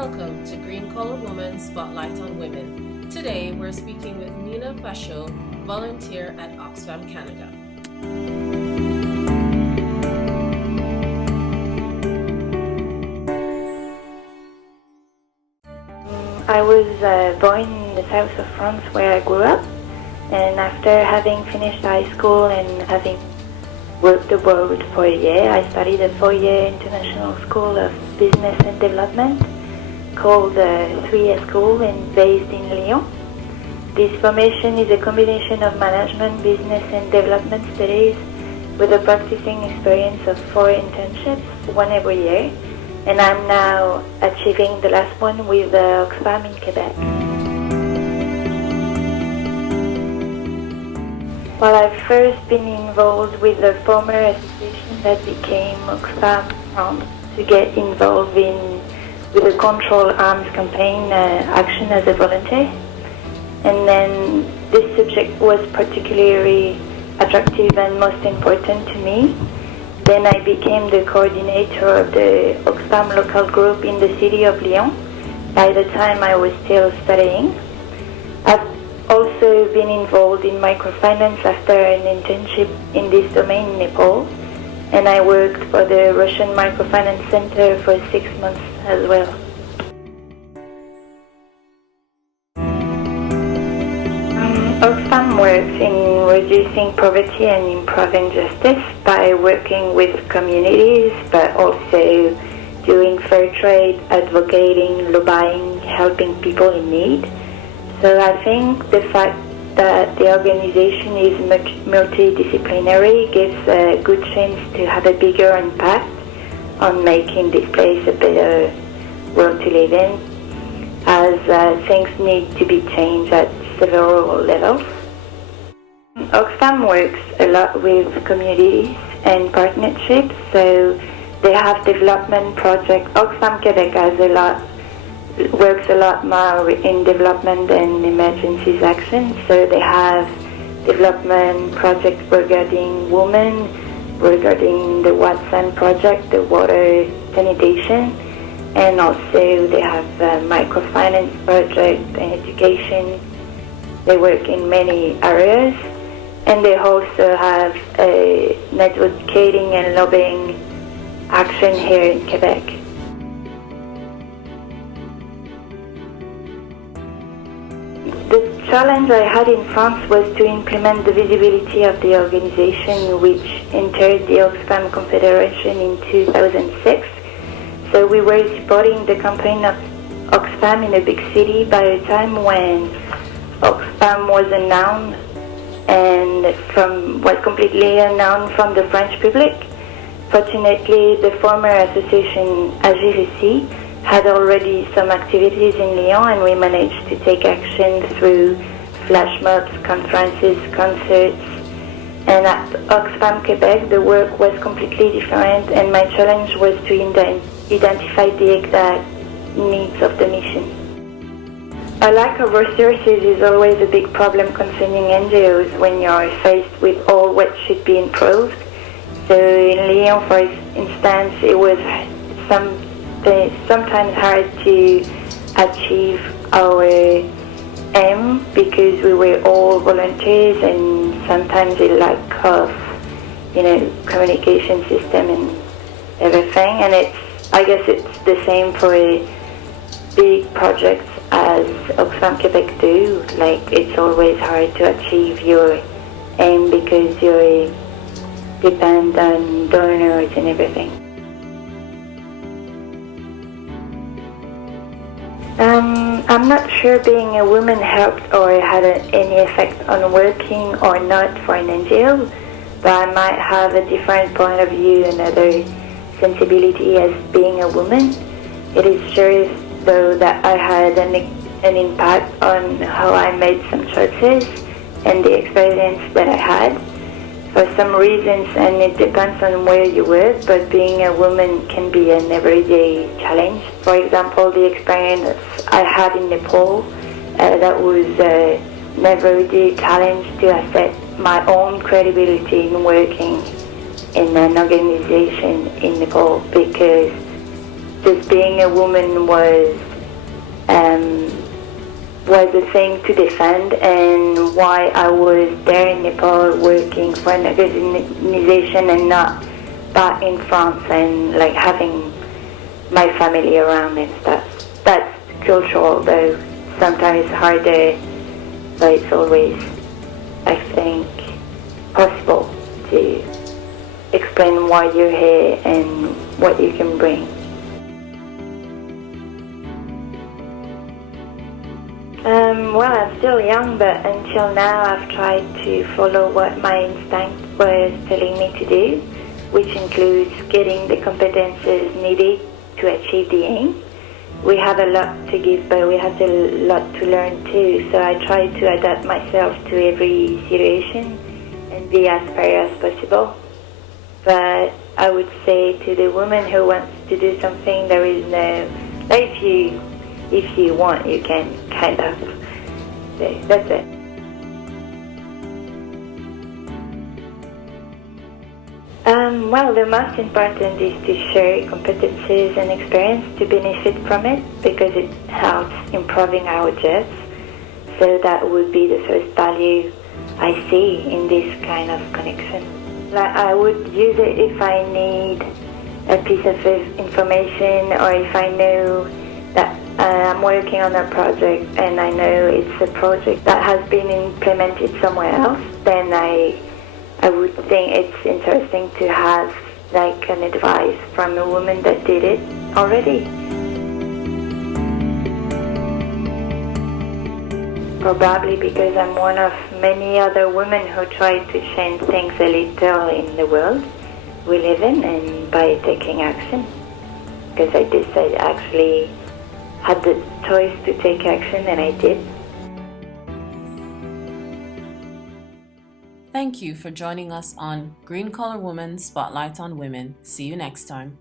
welcome to Green Collar Woman Spotlight on Women. Today we're speaking with Nina Fasciaux, volunteer at Oxfam Canada. I was born in the south of France where I grew up, and after having finished high school and having worked abroad for a year, I studied a 4-year international school of business and development called 3 School and based in Lyon. This formation is a combination of management, business and development studies with a practicing experience of 4 internships, one every year, and I'm now achieving the last one with Oxfam in Quebec. Well, I've first been involved with the former association that became Oxfam France to get involved with the Control Arms campaign action as a volunteer. And then this subject was particularly attractive and most important to me. Then I became the coordinator of the Oxfam local group in the city of Lyon. By the time I was still studying. I've also been involved in microfinance after an internship in this domain in Nepal, and I worked for the Russian Microfinance Center for 6 months as well. Oxfam works in reducing poverty and improving justice by working with communities, but also doing fair trade, advocating, lobbying, helping people in need. So I think the fact that the organization is multidisciplinary gives a good chance to have a bigger impact on making this place a better world to live in, as things need to be changed at several levels. Oxfam works a lot with communities and partnerships, so they have development projects. Oxfam Quebec works a lot more in development and emergencies action. So they have development projects regarding women, regarding the Watson project, the water sanitation, and also they have a microfinance project and education. They work in many areas, and they also have a advocating and lobbying action here in Quebec. The challenge I had in France was to implement the visibility of the organization, which entered the Oxfam Confederation in 2006. So we were supporting the campaign of Oxfam in a big city by a time when Oxfam was announced and was completely unknown from the French public. Fortunately, the former association AGRC had already some activities in Lyon, and we managed to take action through flash mobs, conferences, concerts. And at Oxfam Quebec, the work was completely different, and my challenge was to identify the exact needs of the mission. A lack of resources is always a big problem concerning NGOs when you're faced with all what should be improved. So in Lyon, for instance, it was sometimes hard to achieve our aim because we were all volunteers, and sometimes a lack of, communication system and everything. And I guess it's the same for big projects as Oxfam Quebec do. Like, it's always hard to achieve your aim because you depend on donors and everything. I'm not sure being a woman helped or had any effect on working or not for an NGO, but I might have a different point of view, another sensibility as being a woman. It is sure, though, that I had an impact on how I made some choices and the experience that I had. For some reasons, and it depends on where you work, but being a woman can be an everyday challenge. For example, the experience I had in Nepal, that was an everyday challenge to assess my own credibility in working in an organization in Nepal, because just being a woman was was a thing to defend, and why I was there in Nepal working for an organization and not back in France and like having my family around and stuff. That's cultural, though sometimes it's harder, but it's always, I think, possible to explain why you're here and what you can bring. Well, I'm still young, but until now I've tried to follow what my instinct was telling me to do, which includes getting the competences needed to achieve the aim. We have a lot to give, but we have a lot to learn too, so I try to adapt myself to every situation and be as fair as possible. But I would say to the woman who wants to do something, there is no, like if you want, you can, kind of. So that's it. Well, the most important is to share competencies and experience to benefit from it, because it helps improving our jobs. So that would be the first value I see in this kind of connection. Like, I would use it if I need a piece of information, or if I know that I'm working on a project and I know it's a project that has been implemented somewhere else, then I would think it's interesting to have like an advice from a woman that did it already. Probably because I'm one of many other women who try to change things a little in the world we live in, and by taking action. Because I decided, actually had the choice to take action, and I did. Thank you for joining us on Green Collar Woman Spotlight on Women. See you next time.